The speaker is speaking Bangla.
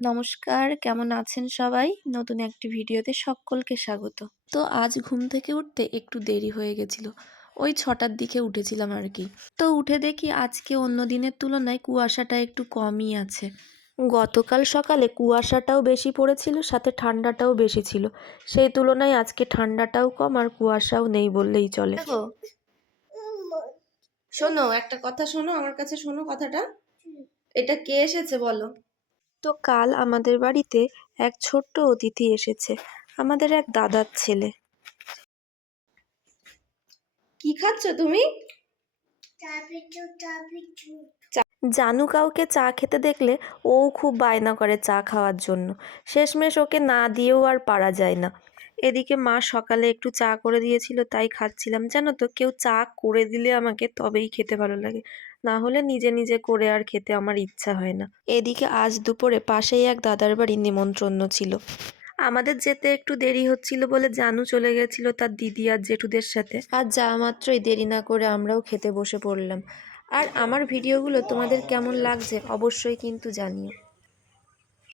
নমস্কার, কেমন আছেন সবাই? নতুন একটি ভিডিওতে সকলকে স্বাগত। তো আজ ঘুম থেকে উঠতে একটু দেরি হয়ে গেছিল। ওই ৬টার দিকে উঠেছিলাম আর কি। তো উঠে দেখি আজকে অন্য দিনের তুলনায় কুয়াশাটা একটু কমই আছে। গতকাল সকালে কুয়াশাটাও বেশি পড়েছিল, সাথে ঠান্ডাটাও বেশি ছিল। সেই তুলনায় আজকে ঠান্ডাটাও কম আর কুয়াশাও নেই বললেই চলে। শোনো, একটা কথা শোনো, আমার কাছে শোনো কথাটা। এটা কে এসেছে বলো? তো কাল আমাদের বাড়িতে এক ছোট্ট অতিথি এসেছে, আমাদের এক দাদার ছেলে। কি খাচ্ছ তুমি? জানু কাউকে চা খেতে দেখলে ও খুব বায়না করে চা খাওয়ার জন্য। শেষমেশ ওকে না দিয়েও আর পারা যায় না। এদিকে মা সকালে একটু চা করে দিয়েছিল, তাই খাচ্ছিলাম। জানো তো, কেউ চা করে দিলে আমাকে তবেই খেতে ভালো লাগে, না হলে নিজে নিজে করে আর খেতে আমার ইচ্ছা হয় না। এদিকে আজ দুপুরে পাশেই এক দাদার বাড়ি নিমন্ত্রণ ছিল। আমাদের যেতে একটু দেরি হচ্ছিল বলে জানু চলে গেছিল তার দিদি আর জেঠুদের সাথে। আর যাওয়া মাত্রই দেরি না করে আমরাও খেতে বসে পড়লাম। আর আমার ভিডিওগুলো তোমাদের কেমন লাগছে অবশ্যই কিন্তু জানিও।